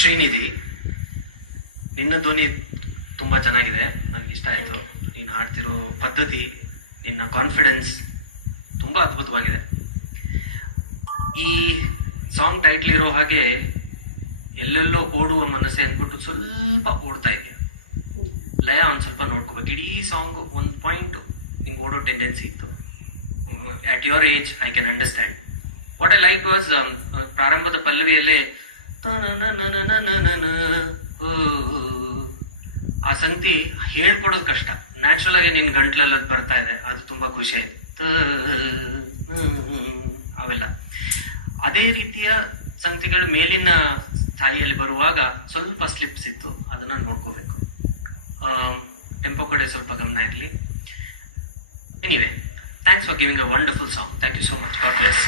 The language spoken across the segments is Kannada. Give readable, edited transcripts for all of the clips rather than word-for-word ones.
ಶ್ರೀನಿಧಿ, ನಿನ್ನ ಧ್ವನಿ ತುಂಬಾ ಚೆನ್ನಾಗಿದೆ, ನನಗೆ ಇಷ್ಟ ಆಯ್ತು. ನೀನು ಹಾಡ್ತಿರೋ ಪದ್ಧತಿ, ನಿನ್ನ ಕಾನ್ಫಿಡೆನ್ಸ್ ತುಂಬಾ ಅದ್ಭುತವಾಗಿದೆ. ಈ ಸಾಂಗ್ ಟೈಟ್ಲ್ ಇರೋ ಹಾಗೆ ಎಲ್ಲೆಲ್ಲೋ ಓಡುವ ಮನಸ್ಸೆ ಅಂದ್ಬಿಟ್ಟು ಸ್ವಲ್ಪ ಓಡ್ತಾ ಇದೆಯಾ. ಲಯ ಒಂದ್ ಸ್ವಲ್ಪ ನೋಡ್ಕೋಬೇಕು. ಇಡೀ ಸಾಂಗ್ ಒಂದ್ ಪಾಯಿಂಟ್ ನಿಂಗೆ ಓಡೋ ಟೆಂಡೆನ್ಸಿ ಇತ್ತು. At your age I can understand. What I like was ಪ್ರಾರಂಭದ ಪಲ್ಲವಿಯಲ್ಲೇ ಆ ಸಂಗತಿ ಹೇಳ್ಕೊಡೋದು ಕಷ್ಟ, ನ್ಯಾಚುರಲ್ ಆಗಿ ನಿನ್ ಗಂಟ್ಲಲ್ಲಿ ಬರ್ತಾ ಇದೆ, ಅದು ತುಂಬಾ ಖುಷಿ ಆಯ್ತು. ಅವೆಲ್ಲ ಅದೇ ರೀತಿಯ ಸಂಗತಿಗಳು ಮೇಲಿನ ಸ್ಥಾಯಿಯಲ್ಲಿ ಬರುವಾಗ ಸ್ವಲ್ಪ ಸ್ಲಿಪ್ಸ್ ಇತ್ತು, ಅದನ್ನ ನೋಡ್ಕೋಬೇಕು. ಟೆಂಪೋ ಕಡೆ ಸ್ವಲ್ಪ ಗಮನ ಇರಲಿ. Anyway, thanks for giving a wonderful song. Thank you so much. God bless.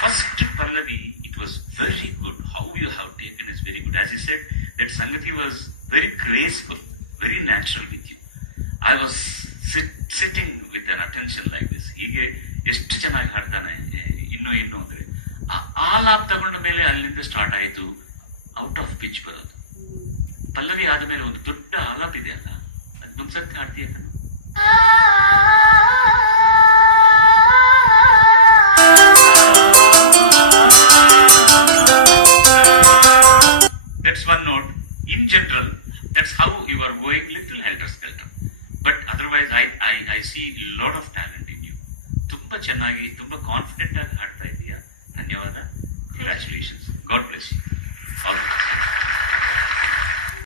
First Pallavi, it was very good. How you have taken is very good. As you said, that Sangati was very graceful, very natural with you. I was sitting with an attention like this. ಹೀಗೆ ಎಷ್ಟು ಚೆನ್ನಾಗಿ ಹಾಡ್ತಾನೆ, ಇನ್ನೂ ಅಂದ್ರೆ ಆ ಲಾಭ ತಗೊಂಡ ಮೇಲೆ ಅಲ್ಲಿಂದ ಸ್ಟಾರ್ಟ್ ಆಯಿತು ಔಟ್ ಆಫ್ ಪಿಚ್ ಬರೋದು. ಪಲ್ಲವಿ ಆದ್ಮೇಲೆ ಒಂದು ದೊಡ್ಡ ಆಲಾಪ್ ಇದೆ ಅಲ್ಲ, ಅದೊಂದು ಸರ್ತಿ ಹಾಡ್ತೀಯ. That's one note. In general, that's how you are going little helter-skelter. But otherwise, I see a lot of talent in you. ತುಂಬಾ ಚೆನ್ನಾಗಿ, ತುಂಬಾ ಕಾನ್ಫಿಡೆಂಟ್ ಆಗಿ ಹಾಡ್ತಾ ಇದೀಯಾ. ಧನ್ಯವಾದ. Congratulations. God bless you. All right.